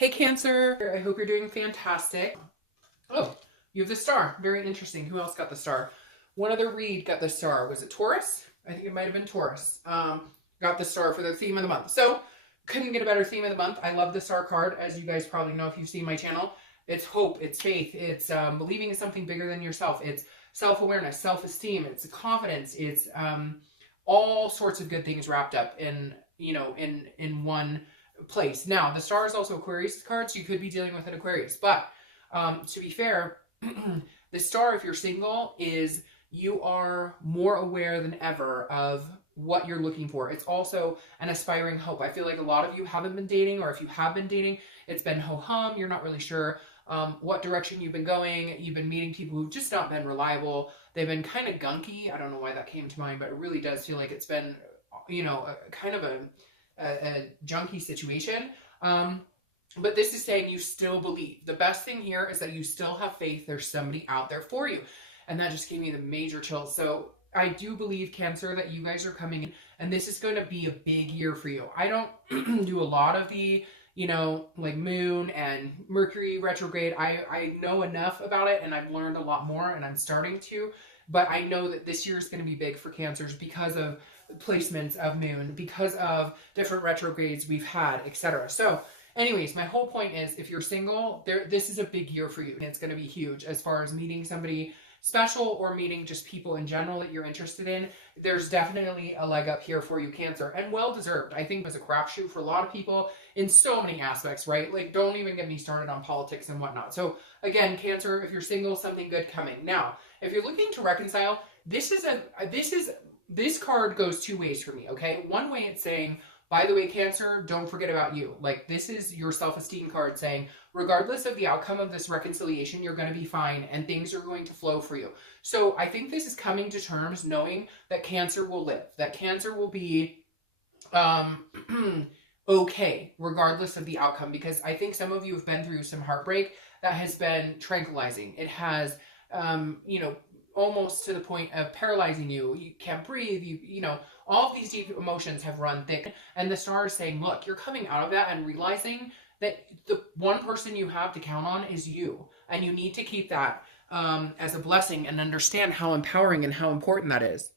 Hey Cancer, I hope you're doing fantastic. Oh, you have the star. Very interesting. Who else got the star? One other read got the star. Was it Taurus? I think it might have been Taurus. Got the star for the theme of the month. So couldn't get a better theme of the month. I love the star card, as you guys probably know if you've seen my channel. It's hope, it's faith, it's believing in something bigger than yourself. It's self-awareness, self-esteem, it's confidence, it's all sorts of good things wrapped up in, in one place. Now, the star is also Aquarius card, so you could be dealing with an Aquarius. But to be fair, the star, if you're single, is you are more aware than ever of what you're looking for. It's also an aspiring hope. I feel like a lot of you haven't been dating, or if you have been dating, it's been ho-hum. You're not really sure what direction you've been going. You've been meeting people who've just not been reliable. They've been kind of gunky. I don't know why that came to mind, but it really does feel like it's been, kind of a junky situation. But this is saying you still believe. The best thing here is that you still have faith. There's somebody out there for you. And that just gave me the major chills. So I do believe, Cancer, that you guys are coming in, and this is going to be a big year for you. I don't do a lot of the, like Moon and Mercury retrograde. I know enough about it, and I've learned a lot more, and I'm starting to. But I know that this year is going to be big for Cancers because of placements of Moon, because of different retrogrades we've had, etc. So anyways, my whole point is, if you're single, this is a big year for you. And it's going to be huge as far as meeting somebody special or meeting just people in general that you're interested in. There's definitely a leg up here for you, Cancer, and well deserved. I think it was a crapshoot for a lot of people in so many aspects, right? Like, don't even get me started on politics and whatnot. So again, Cancer, if you're single, something good coming. Now, if you're looking to reconcile, this card goes two ways for me, okay? One way it's saying, by the way, Cancer, don't forget about you. Like, this is your self-esteem card saying, regardless of the outcome of this reconciliation, you're going to be fine and things are going to flow for you. So I think this is coming to terms knowing that Cancer will live, that Cancer will be okay, regardless of the outcome, because I think some of you have been through some heartbreak that has been tranquilizing. It has, almost to the point of paralyzing you. You can't breathe. All of these deep emotions have run thick. And the star is saying, look, you're coming out of that and realizing that the one person you have to count on is you. And you need to keep that as a blessing and understand how empowering and how important that is.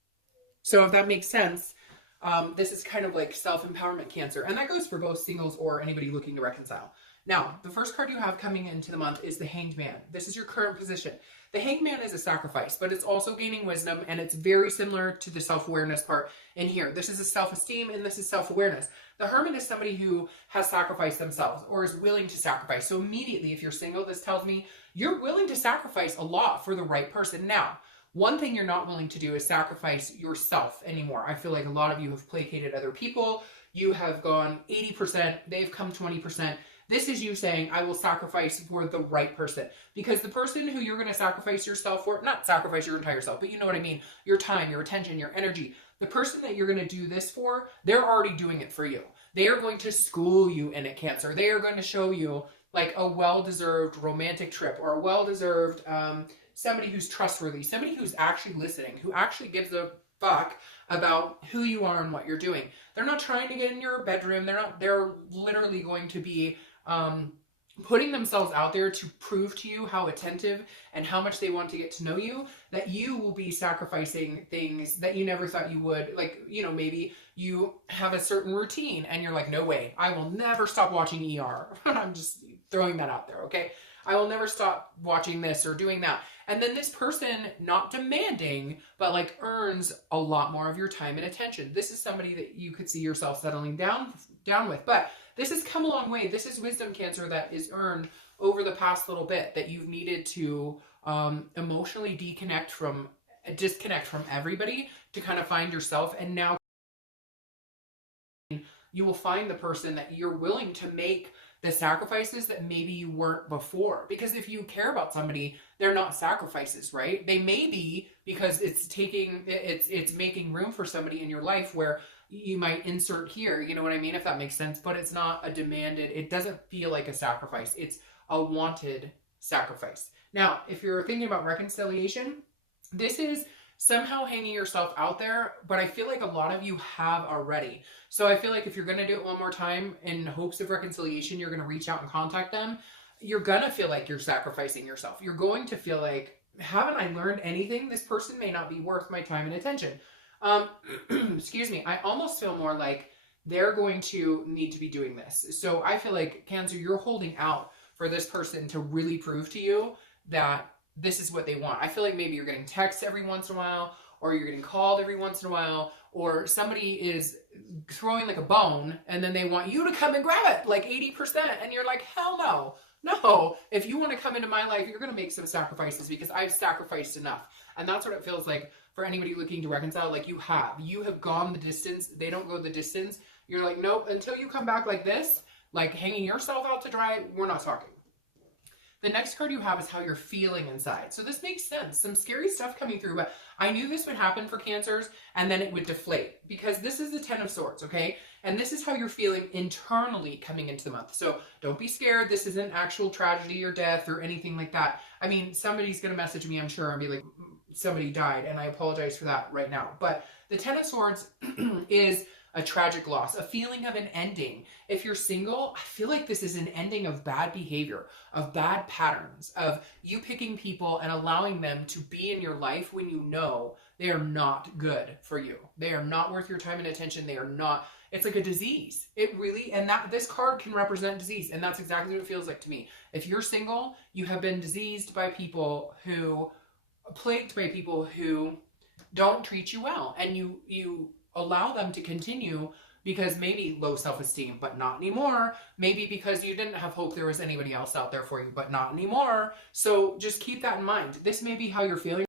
So if that makes sense, this is kind of like self-empowerment, Cancer. And that goes for both singles or anybody looking to reconcile. Now, the first card you have coming into the month is the Hanged Man. This is your current position. The Hanged Man is a sacrifice, but it's also gaining wisdom, and it's very similar to the self-awareness part in here. This is a self-esteem, and this is self-awareness. The Hermit is somebody who has sacrificed themselves or is willing to sacrifice. So immediately, if you're single, this tells me you're willing to sacrifice a lot for the right person. Now, one thing you're not willing to do is sacrifice yourself anymore. I feel like a lot of you have placated other people. You have gone 80%, they've come 20%. This is you saying, I will sacrifice for the right person. Because the person who you're going to sacrifice yourself for, not sacrifice your entire self, but you know what I mean, your time, your attention, your energy, the person that you're going to do this for, they're already doing it for you. They are going to school you in it, Cancer. They are going to show you like a well-deserved romantic trip, or a well-deserved somebody who's trustworthy, somebody who's actually listening, who actually gives a fuck about who you are and what you're doing. They're not trying to get in your bedroom. They're literally going to be putting themselves out there to prove to you how attentive and how much they want to get to know you, that you will be sacrificing things that you never thought you would. Like, maybe you have a certain routine and you're like, no way, I will never stop watching ER. I'm just throwing that out there, okay? I will never stop watching this or doing that. And then this person, not demanding, but like earns a lot more of your time and attention. This is somebody that you could see yourself settling down with. But this has come a long way. This is wisdom, Cancer, that is earned over the past little bit, that you've needed to emotionally disconnect from everybody to kind of find yourself. And now you will find the person that you're willing to make the sacrifices that maybe you weren't before. Because if you care about somebody, they're not sacrifices, right? They may be, because it's making room for somebody in your life where you might insert here, you know what I mean, if that makes sense, but it's not a demanded, it doesn't feel like a sacrifice. It's a wanted sacrifice. Now, if you're thinking about reconciliation, this is somehow hanging yourself out there, but I feel like a lot of you have already. So I feel like if you're going to do it one more time in hopes of reconciliation, you're going to reach out and contact them. You're going to feel like you're sacrificing yourself. You're going to feel like, haven't I learned anything? This person may not be worth my time and attention. Excuse me. I almost feel more like they're going to need to be doing this. So I feel like, Cancer, you're holding out for this person to really prove to you that this is what they want. I feel like maybe you're getting texts every once in a while, or you're getting called every once in a while, or somebody is throwing like a bone and then they want you to come and grab it like 80%. And you're like, hell no. No, if you want to come into my life, you're going to make some sacrifices because I've sacrificed enough. And that's what it feels like for anybody looking to reconcile. Like you have gone the distance. They don't go the distance. You're like, nope, until you come back like this, like hanging yourself out to dry, we're not talking. The next card you have is how you're feeling inside. So this makes sense. Some scary stuff coming through, but I knew this would happen for Cancers and then it would deflate because this is the 10 of Swords, okay? And this is how you're feeling internally coming into the month. So don't be scared. This isn't actual tragedy or death or anything like that. I mean, somebody's going to message me, I'm sure, and be like, somebody died, and I apologize for that right now. But the 10 of Swords is a tragic loss, a feeling of an ending. If you're single, I feel like this is an ending of bad behavior, of bad patterns, of you picking people and allowing them to be in your life when you know they are not good for you. They are not worth your time and attention. They are not, it's like a disease. It really, and that this card can represent disease. And that's exactly what it feels like to me. If you're single, you have been diseased by people who, plagued by people who don't treat you well. And you allow them to continue because maybe low self-esteem, but not anymore. Maybe because you didn't have hope there was anybody else out there for you, but not anymore. So just keep that in mind. This may be how you're feeling,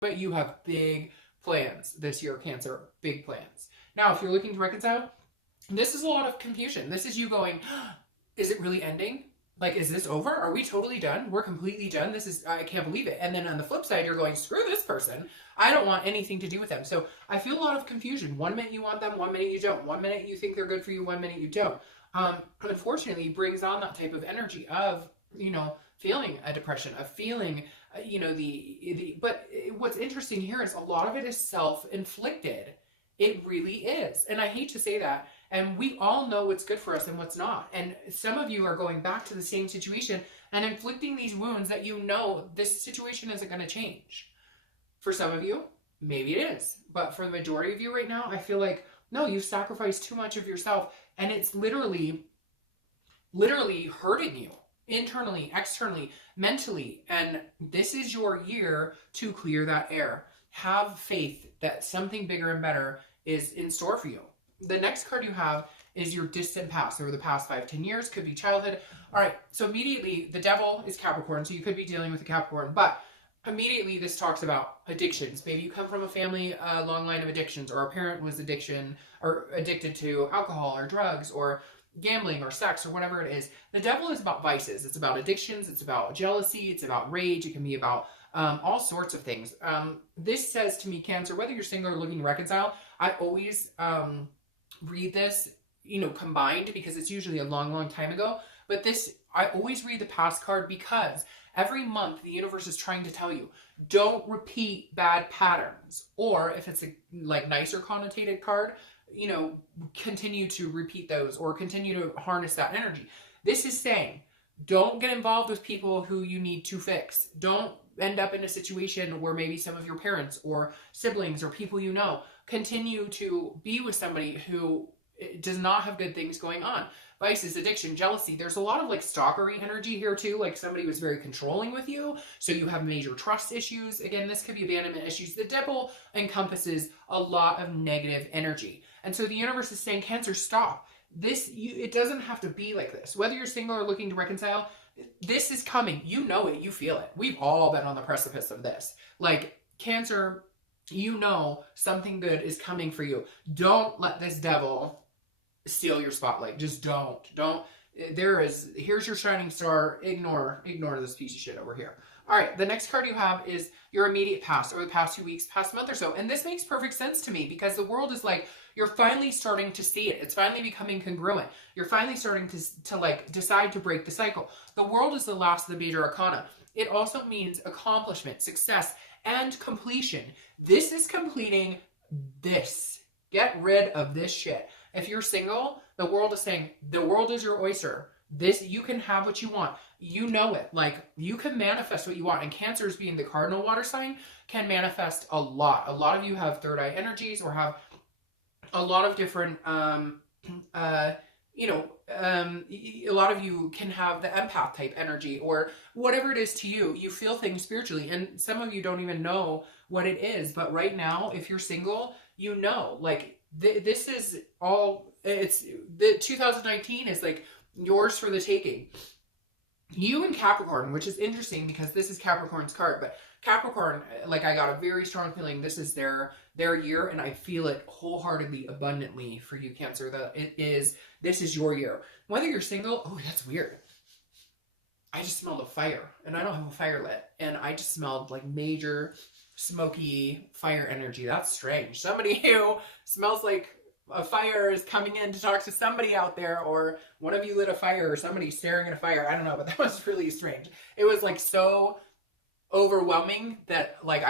but you have big plans this year, Cancer, big plans. Now, if you're looking to reconcile, this is a lot of confusion. This is you going, is it really ending? Like, is this over? Are we totally done? We're completely done. This is, I can't believe it. And then on the flip side, you're going, screw this person. I don't want anything to do with them. So I feel a lot of confusion. 1 minute you want them, 1 minute you don't. 1 minute you think they're good for you, 1 minute you don't. Unfortunately, it brings on that type of energy of, you know, feeling a depression, of feeling, you know, but what's interesting here is a lot of it is self-inflicted. It really is. And I hate to say that. And we all know what's good for us and what's not. And some of you are going back to the same situation and inflicting these wounds that you know this situation isn't going to change. For some of you, maybe it is. But for the majority of you right now, I feel like, no, you've sacrificed too much of yourself. And it's literally hurting you internally, externally, mentally. And this is your year to clear that air. Have faith that something bigger and better is in store for you. The next card you have is your distant past, over the past 5-10 years, could be childhood. All right, so immediately the devil is Capricorn, so you could be dealing with a Capricorn, but immediately this talks about addictions. Maybe you come from a family, a long line of addictions, or a parent was addicted to alcohol or drugs or gambling or sex or whatever it is. The devil is about vices. It's about addictions. It's about jealousy. It's about rage. It can be about all sorts of things. This says to me, Cancer, whether you're single or looking to reconcile, I always read this, you know, combined because it's usually a long, long time ago. But this, I always read the past card because every month the universe is trying to tell you, don't repeat bad patterns. Or if it's a like nicer connotated card, you know, continue to repeat those or continue to harness that energy. This is saying, don't get involved with people who you need to fix. Don't end up in a situation where maybe some of your parents or siblings or people you know continue to be with somebody who does not have good things going on. Vices, addiction, jealousy. There's a lot of like stalkery energy here too. Like somebody was very controlling with you. So you have major trust issues. Again, this could be abandonment issues. The devil encompasses a lot of negative energy. And so the universe is saying, Cancer, stop. It doesn't have to be like this. Whether you're single or looking to reconcile, this is coming. You know it. You feel it. We've all been on the precipice of this. Like, Cancer, you know something good is coming for you. Don't let this devil steal your spotlight. Just don't. Here's your shining star. Ignore this piece of shit over here. All right, the next card you have is your immediate past, or the past 2 weeks, past month or so. And this makes perfect sense to me because the world is like, you're finally starting to see it. It's finally becoming congruent. You're finally starting to like decide to break the cycle. The world is the last of the major arcana. It also means accomplishment, success, and completion. This is completing this. Get rid of this shit. If you're single, the world is saying, the world is your oyster. This, you can have what you want. You know it. Like, you can manifest what you want. And Cancers, being the cardinal water sign, can manifest a lot. A lot of you have third eye energies or have a lot of different, a lot of you can have the empath type energy or whatever it is to you. You feel things spiritually, and some of you don't even know what it is. But right now, if you're single, you know, like this is all, it's the 2019 is like yours for the taking. You and Capricorn, which is interesting because this is Capricorn's card, but Capricorn, like, I got a very strong feeling this is their year, and I feel it wholeheartedly, abundantly for you, Cancer, that this is your year. Whether you're single, oh, that's weird. I just smelled a fire, and I don't have a fire lit, and I just smelled like major smoky fire energy. That's strange. Somebody who smells like a fire is coming in to talk to somebody out there, or one of you lit a fire, or somebody staring at a fire. I don't know, but that was really strange. It was like so overwhelming that like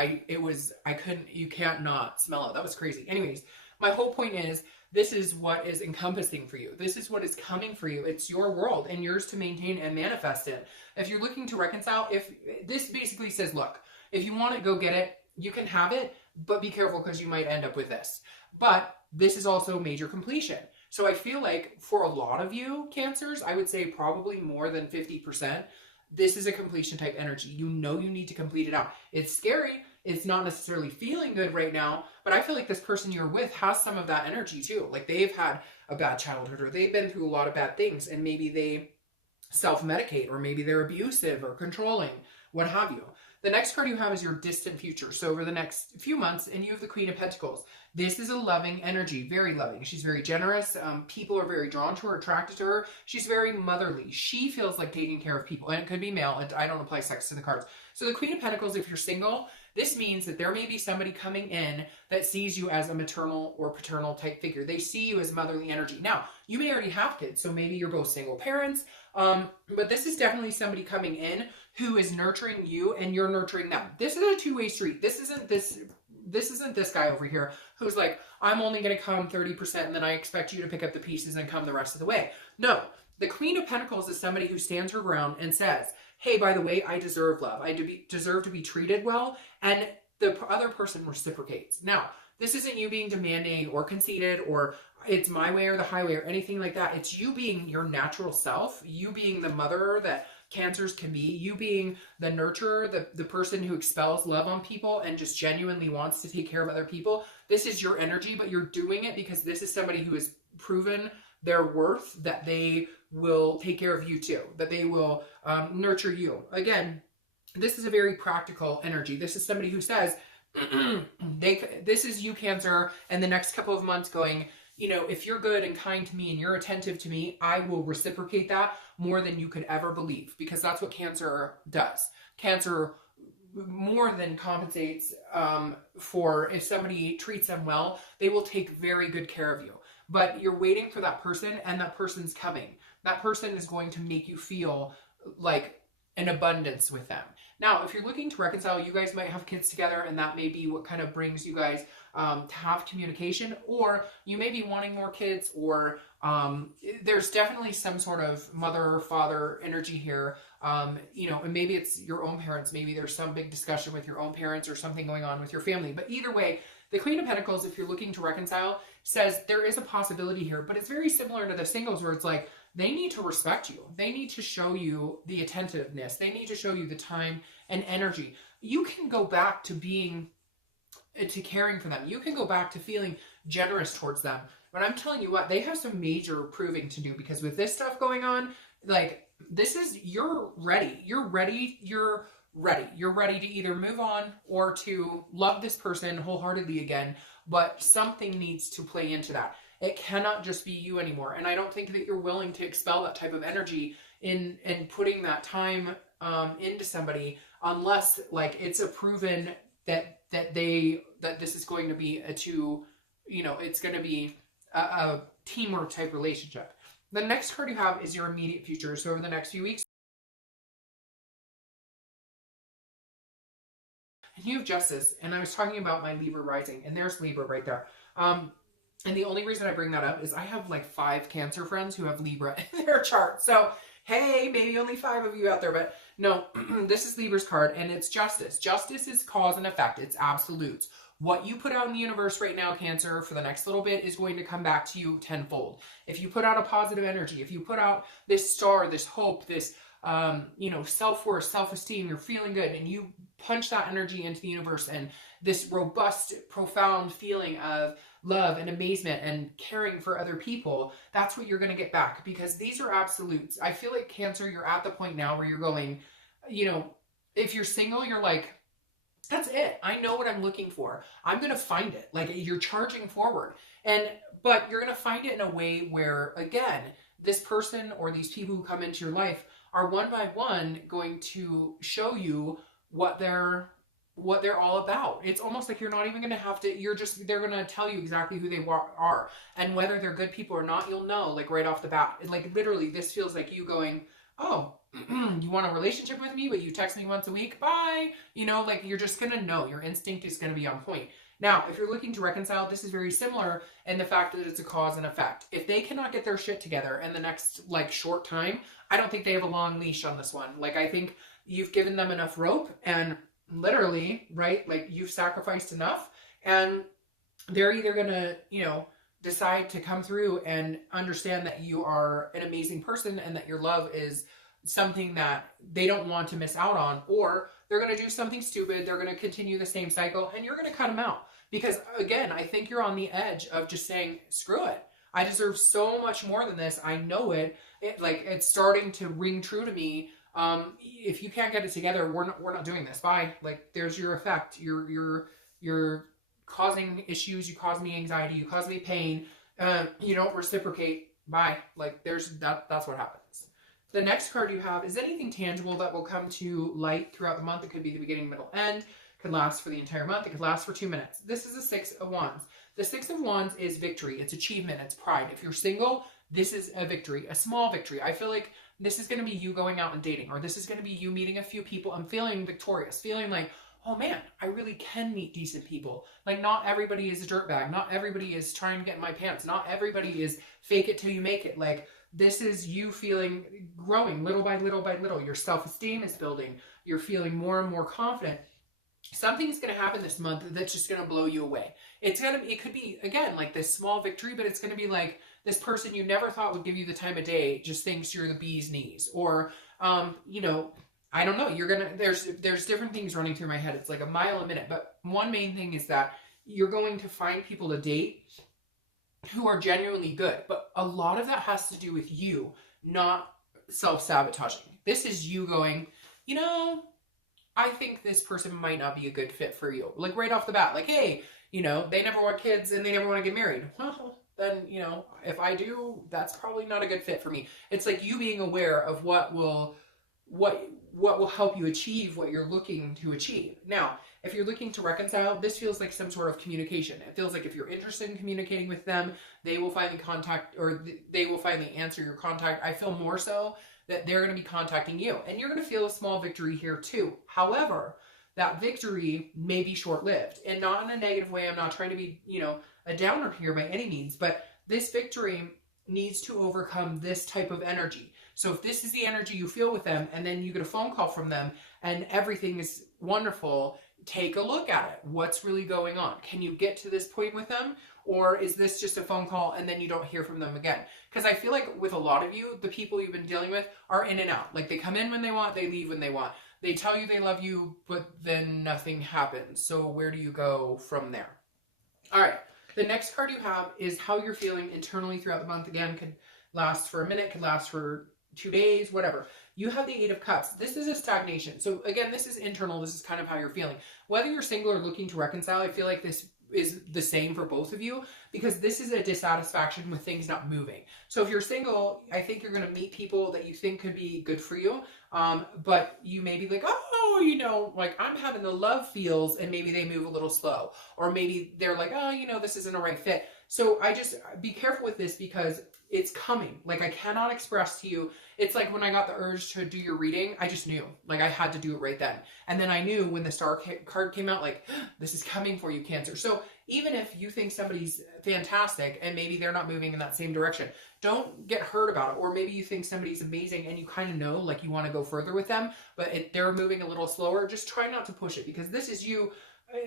you can't not smell it. That was crazy. Anyways, my whole point is, this is what is encompassing for you. This is what is coming for you. It's your world and yours to maintain and manifest it. If you're looking to reconcile, if this basically says, look, if you want it, go get it. You can have it, but be careful because you might end up with this. But this is also major completion. So I feel like for a lot of you, Cancers, I would say probably more than 50%, this is a completion type energy. You know you need to complete it out. It's scary. It's not necessarily feeling good right now, but I feel like this person you're with has some of that energy too. Like, they've had a bad childhood, or they've been through a lot of bad things, and maybe they self-medicate, or maybe they're abusive or controlling, what have you. The next card you have is your distant future. So over the next few months, and you have the Queen of Pentacles. This is a loving energy, very loving. She's very generous. People are very drawn to her, attracted to her. She's very motherly. She feels like taking care of people, and it could be male. I don't apply sex to the cards. So the Queen of Pentacles, if you're single, this means that there may be somebody coming in that sees you as a maternal or paternal type figure. They see you as motherly energy. Now, you may already have kids, so maybe you're both single parents, but this is definitely somebody coming in who is nurturing you, and you're nurturing them. This is a two-way street. This isn't this guy over here who's like, I'm only going to come 30% and then I expect you to pick up the pieces and come the rest of the way. No, the Queen of Pentacles is somebody who stands her ground and says, hey, by the way, I deserve love. I deserve to be treated well, and the other person reciprocates. Now, this isn't you being demanding or conceited or it's my way or the highway or anything like that. It's you being your natural self, you being the mother that Cancers can be, you being the nurturer, the person who expels love on people and just genuinely wants to take care of other people. This is your energy, but you're doing it because this is somebody who has proven their worth, that they will take care of you too, that they will nurture you. Again, this is a very practical energy. This is somebody who says, this is you, Cancer, and the next couple of months going, you know, if you're good and kind to me and you're attentive to me, I will reciprocate that more than you could ever believe, because that's what Cancer does. Cancer more than compensates for, if somebody treats them well, they will take very good care of you. But you're waiting for that person, and that person's coming. That person is going to make you feel like an abundance with them. Now, if you're looking to reconcile, you guys might have kids together, and that may be what kind of brings you guys to have communication, or you may be wanting more kids, or there's definitely some sort of mother or father energy here. You know, and maybe it's your own parents. Maybe there's some big discussion with your own parents or something going on with your family. But either way, the Queen of Pentacles, if you're looking to reconcile, says there is a possibility here, but it's very similar to the singles, where it's like, they need to respect you. They need to show you the attentiveness. They need to show you the time and energy. You can go back to to caring for them. You can go back to feeling generous towards them. But I'm telling you what, they have some major proving to do, because with this stuff going on, like, this is, you're ready. You're ready. You're ready. You're ready to either move on or to love this person wholeheartedly again. But something needs to play into that. It cannot just be you anymore. And I don't think that you're willing to expel that type of energy in putting that time into somebody, unless, like, it's a proven that this is going to be it's going to be a teamwork type relationship. The next card you have is your immediate future. So over the next few weeks, and you have Justice. And I was talking about my Libra rising, and there's Libra right there. And the only reason I bring that up is I have like 5 Cancer friends who have Libra in their chart. So, hey, maybe only 5 of you out there, but no, this is Libra's card, and it's Justice. Justice is cause and effect. It's absolutes. What you put out in the universe right now, Cancer, for the next little bit is going to come back to you tenfold. If you put out a positive energy, if you put out this star, this hope, this, self-worth, self-esteem, you're feeling good, and you punch that energy into the universe, and this robust, profound feeling of love and amazement and caring for other people, that's what you're going to get back, because these are absolutes. I feel like, Cancer, you're at the point now where you're going, if you're single, you're like, that's it. I know what I'm looking for. I'm going to find it. Like, you're charging forward. But you're going to find it in a way where, again, this person or these people who come into your life are one by one going to show you what they're all about. It's almost like you're not even going to have to, they're going to tell you exactly who they are. And whether they're good people or not, you'll know, like, right off the bat. And, like, literally, this feels like you going, oh, you want a relationship with me, but you text me once a week, bye. Like, you're just going to know. Your instinct is going to be on point. Now, if you're looking to reconcile, this is very similar in the fact that it's a cause and effect. If they cannot get their shit together in the next, like, short time, I don't think they have a long leash on this one. Like, I think you've given them enough rope, and literally, right, like, you've sacrificed enough, and they're either going to, decide to come through and understand that you are an amazing person and that your love is something that they don't want to miss out on, or they're going to do something stupid. They're going to continue the same cycle, and you're going to cut them out. Because, again, I think you're on the edge of just saying, screw it. I deserve so much more than this. I know it. It's starting to ring true to me. If you can't get it together, we're not doing this. Bye. Like, there's your effect. You're causing issues. You cause me anxiety. You cause me pain. You don't reciprocate. Bye. Like, that's what happens. The next card you have is anything tangible that will come to light throughout the month. It could be the beginning, middle, end. It could last for the entire month. It could last for 2 minutes. This is a 6 of Wands. The 6 of Wands is victory. It's achievement. It's pride. If you're single, this is a victory, a small victory. I feel like this is going to be you going out and dating, or this is going to be you meeting a few people and feeling victorious, feeling like, oh man, I really can meet decent people. Like, not everybody is a dirtbag. Not everybody is trying to get in my pants. Not everybody is fake it till you make it. Like, this is you feeling, growing little by little by little. Your self-esteem is building. You're feeling more and more confident. Something's going to happen this month that's just going to blow you away. It could be, again, like this small victory, but it's going to be like this person you never thought would give you the time of day just thinks you're the bee's knees. Or, I don't know. There's different things running through my head. It's like a mile a minute. But one main thing is that you're going to find people to date who are genuinely good. But a lot of that has to do with you, not self-sabotaging. This is you going, I think this person might not be a good fit for you. Like, right off the bat, like, hey, they never want kids and they never want to get married. Well, then, if I do, that's probably not a good fit for me. It's like you being aware of what will help you achieve what you're looking to achieve. Now, if you're looking to reconcile, this feels like some sort of communication. It feels like if you're interested in communicating with them, they will finally contact, or they will finally answer your contact. I feel more so that they're going to be contacting you, and you're going to feel a small victory here too. However, that victory may be short-lived, and not in a negative way. I'm not trying to be, a downer here by any means, but this victory needs to overcome this type of energy. So if this is the energy you feel with them, and then you get a phone call from them and everything is wonderful, take a look at it. What's really going on? Can you get to this point with them? Or is this just a phone call and then you don't hear from them again? Because I feel like with a lot of you, the people you've been dealing with are in and out. Like, they come in when they want, they leave when they want. They tell you they love you, but then nothing happens. So where do you go from there? All right. The next card you have is how you're feeling internally throughout the month. Again, could last for a minute, could last for 2 days, whatever. You have the 8 of Cups. This is a stagnation. So again, this is internal. This is kind of how you're feeling. Whether you're single or looking to reconcile, I feel like this is the same for both of you, because this is a dissatisfaction with things not moving. So if you're single, I think you're going to meet people that you think could be good for you. But you may be like, oh, like, I'm having the love feels, and maybe they move a little slow, or maybe they're like, oh, this isn't a right fit. So I just be careful with this because it's coming. Like, I cannot express to you. It's like when I got the urge to do your reading, I just knew. Like, I had to do it right then. And then I knew when the star card came out, like, this is coming for you, Cancer. So even if you think somebody's fantastic and maybe they're not moving in that same direction, don't get hurt about it. Or maybe you think somebody's amazing and you kind of know, like, you want to go further with them, but they're moving a little slower. Just try not to push it, because this is you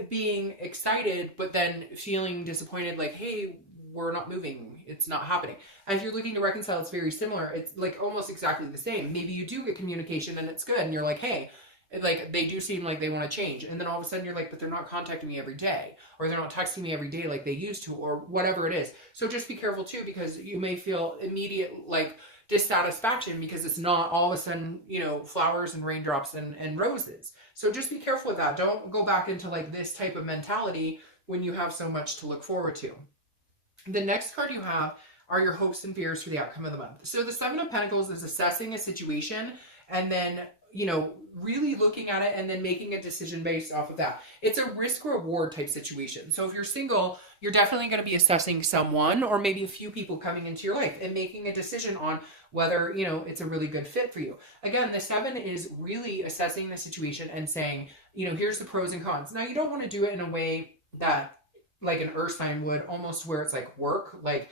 being excited, but then feeling disappointed, like, hey, we're not moving. It's not happening. And if you're looking to reconcile, it's very similar. It's like almost exactly the same. Maybe you do get communication and it's good, and you're like, hey, like, they do seem like they want to change. And then all of a sudden you're like, but they're not contacting me every day, or they're not texting me every day like they used to, or whatever it is. So just be careful too, because you may feel immediate, like, dissatisfaction because it's not all of a sudden, you know, flowers and raindrops and roses. So just be careful with that. Don't go back into like this type of mentality when you have so much to look forward to. The next card you have are your hopes and fears for the outcome of the month. So the Seven of Pentacles is assessing a situation and then, you know, really looking at it and then making a decision based off of that. It's a risk reward type situation. So if you're single, you're definitely going to be assessing someone or maybe a few people coming into your life and making a decision on whether, you know, it's a really good fit for you. Again, the 7 is really assessing the situation and saying, you know, here's the pros and cons. Now, you don't want to do it in a way that like an earth sign would, almost where it's like work, like,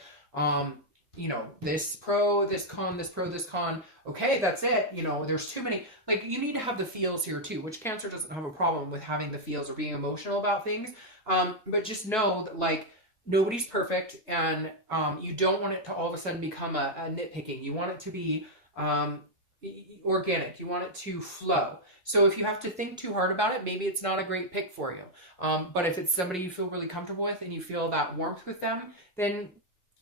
you know, this pro, this con, this pro, this con. Okay, that's it. You know, there's too many. Like, you need to have the feels here too, which Cancer doesn't have a problem with having the feels or being emotional about things. But just know that, like, nobody's perfect, and you don't want it to all of a sudden become a nitpicking. You want it to be organic. You want it to flow. So if you have to think too hard about it, maybe it's not a great pick for you. But if it's somebody you feel really comfortable with and you feel that warmth with them, then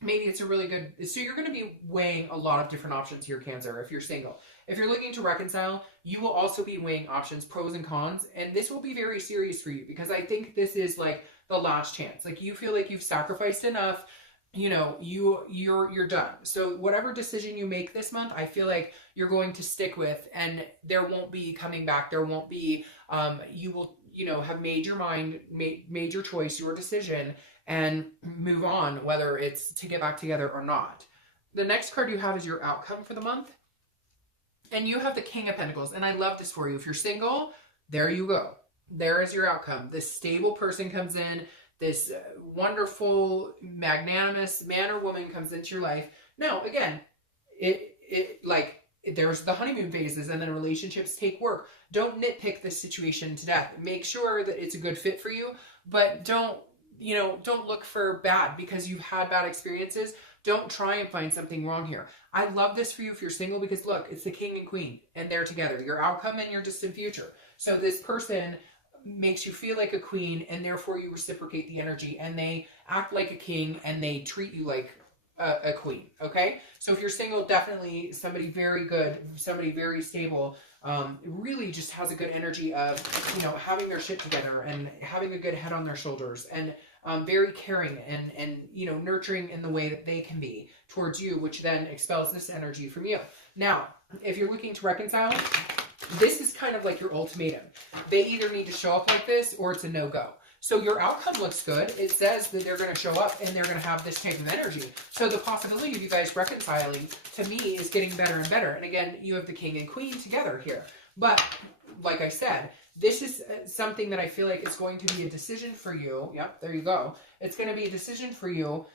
maybe it's a really good. So you're going to be weighing a lot of different options here, Cancer, if you're single. If you're looking to reconcile, you will also be weighing options, pros and cons, and this will be very serious for you, because I think this is like the last chance. Like, you feel like you've sacrificed enough. You know, you're done. So whatever decision you make this month, I feel like you're going to stick with, and there won't be coming back. There won't be, you will, you know, have made your mind, made your choice, your decision, and move on, whether it's to get back together or not. The next card you have is your outcome for the month. And you have the King of Pentacles. And I love this for you. If you're single, there you go. There is your outcome. This stable person comes in. This wonderful, magnanimous man or woman comes into your life. Now, again, there's the honeymoon phases, and then relationships take work. Don't nitpick this situation to death. Make sure that it's a good fit for you, but don't look for bad because you've had bad experiences. Don't try and find something wrong here. I love this for you if you're single, because look, it's the king and queen, and they're together. Your outcome and your distant future. So this person makes you feel like a queen, and therefore you reciprocate the energy, and they act like a king, and they treat you like a queen. Okay, so if you're single, definitely somebody very good, somebody very stable, really just has a good energy of, you know, having their shit together and having a good head on their shoulders, and very caring and you know, nurturing in the way that they can be towards you, which then expels this energy from you. Now, if you're looking to reconcile, this is kind of like your ultimatum. They either need to show up like this or it's a no-go. So your outcome looks good. It says that they're going to show up and they're going to have this type of energy. So the possibility of you guys reconciling, to me, is getting better and better. And again, you have the king and queen together here. But like I said, this is something that I feel like it's going to be a decision for you. Yep, there you go. It's going to be a decision for you.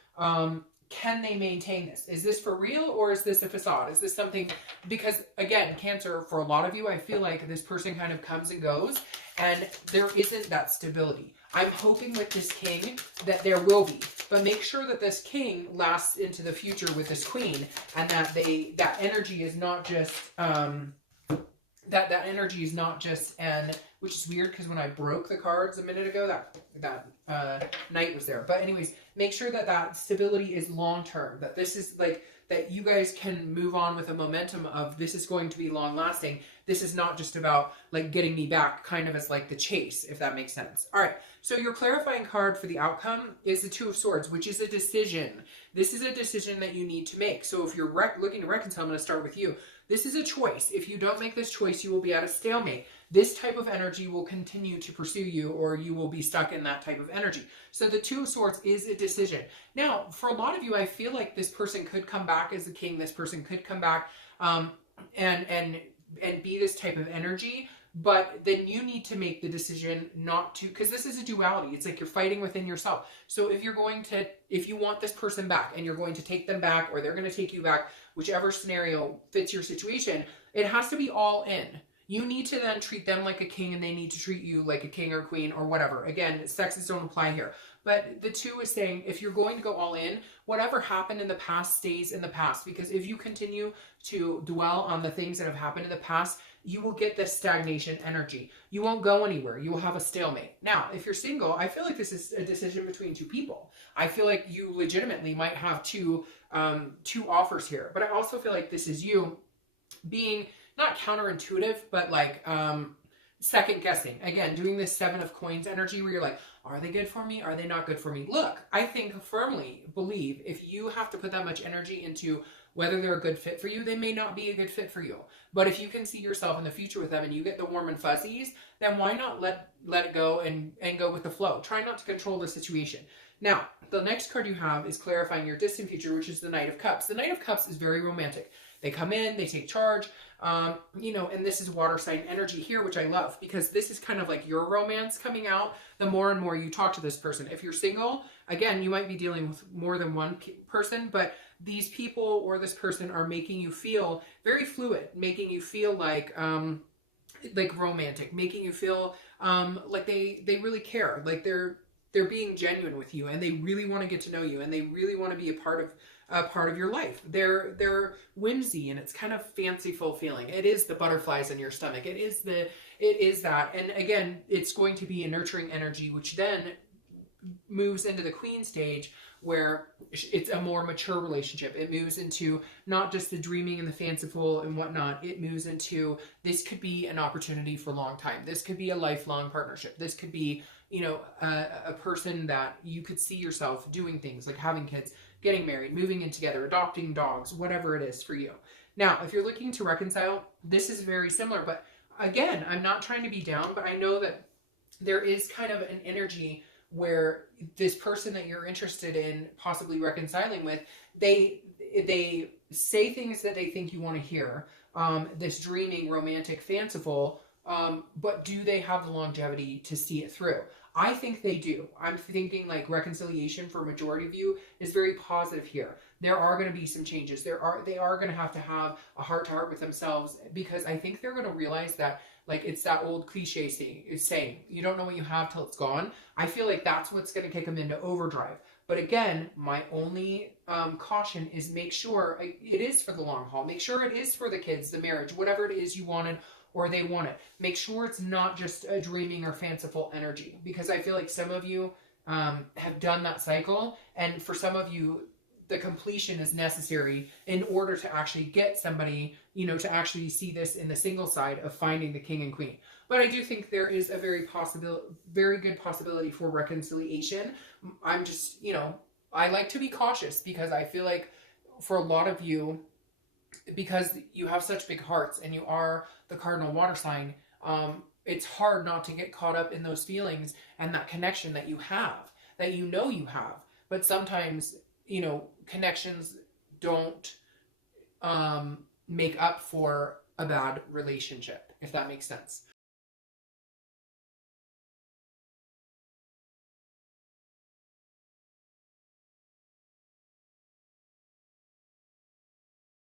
Can they maintain this? Is this for real, or is this a facade? Is this something, because again, Cancer, for a lot of you, I feel like this person kind of comes and goes and there isn't that stability. I'm hoping with this king that there will be, but make sure that this king lasts into the future with this queen, and that that energy is not just, that energy is not just, and which is weird because when I broke the cards a minute ago, that knight was there. But anyways, make sure that that stability is long-term, that this is like, that you guys can move on with a momentum of this is going to be long-lasting. This is not just about like getting me back, kind of as like the chase, if that makes sense. All right, so your clarifying card for the outcome is the Two of Swords, which is a decision. This is a decision that you need to make. So if you're looking to reconcile, I'm going to start with you. This is a choice. If you don't make this choice, you will be at a stalemate. This type of energy will continue to pursue you, or you will be stuck in that type of energy. So the Two of Swords is a decision. Now, for a lot of you, I feel like this person could come back as the king. This person could come back and be this type of energy. But then you need to make the decision not to, because this is a duality. It's like you're fighting within yourself. So if you want this person back and you're going to take them back, or they're going to take you back, whichever scenario fits your situation, it has to be all in. You need to then treat them like a king, and they need to treat you like a king or queen or whatever. Again, sexes don't apply here. But the Two is saying, if you're going to go all in, whatever happened in the past stays in the past. Because if you continue to dwell on the things that have happened in the past, you will get this stagnation energy. You won't go anywhere. You will have a stalemate. Now, if you're single, I feel like this is a decision between two people. I feel like you legitimately might have two offers here. But I also feel like this is you being not counterintuitive, but like second guessing. Again, doing this Seven of Coins energy where you're like, are they good for me? Are they not good for me? Look, I think firmly believe if you have to put that much energy into whether they're a good fit for you, they may not be a good fit for you. But if you can see yourself in the future with them and you get the warm and fuzzies, then why not let it go and go with the flow? Try not to control the situation. Now, the next card you have is clarifying your distant future, which is the Knight of Cups. The Knight of Cups is very romantic. They come in, they take charge, and this is water sign energy here, which I love, because this is kind of like your romance coming out the more and more you talk to this person. If you're single, again, you might be dealing with more than one person, but these people or this person are making you feel very fluid, making you feel like romantic, making you feel like they really care, like they're being genuine with you, and they really want to get to know you, and they really want to be a part of your life. They're whimsy, and it's kind of fanciful feeling. It is the butterflies in your stomach. It is that. And again, it's going to be a nurturing energy, which then moves into the Queen stage, where it's a more mature relationship. It moves into not just the dreaming and the fanciful and whatnot. It moves into, this could be an opportunity for a long time. This could be a lifelong partnership. This could be, a person that you could see yourself doing things like having kids, getting married, moving in together, adopting dogs, whatever it is for you. Now, if you're looking to reconcile, this is very similar. But again, I'm not trying to be down, but I know that there is kind of an energy where this person that you're interested in possibly reconciling with, they say things that they think you want to hear, this dreaming, romantic, fanciful, but do they have the longevity to see it through? I think they do. I'm thinking like reconciliation for a majority of you is very positive here. There are going to be some changes. They are going to have a heart-to-heart with themselves, because I think they're going to realize that, like, it's that old cliche saying, you don't know what you have till it's gone. I feel like that's what's going to kick them into overdrive. But again, my only caution is make sure it is for the long haul. Make sure it is for the kids, the marriage, whatever it is you wanted or they want it. Make sure it's not just a dreaming or fanciful energy, because I feel like some of you have done that cycle, and for some of you, the completion is necessary in order to actually get somebody, to actually see this in the single side of finding the king and queen. But I do think there is a very good possibility for reconciliation. I'm just, I like to be cautious, because I feel like for a lot of you, because you have such big hearts and you are the cardinal water sign, it's hard not to get caught up in those feelings and that connection that you have, that you have. But sometimes, connections don't make up for a bad relationship, if that makes sense.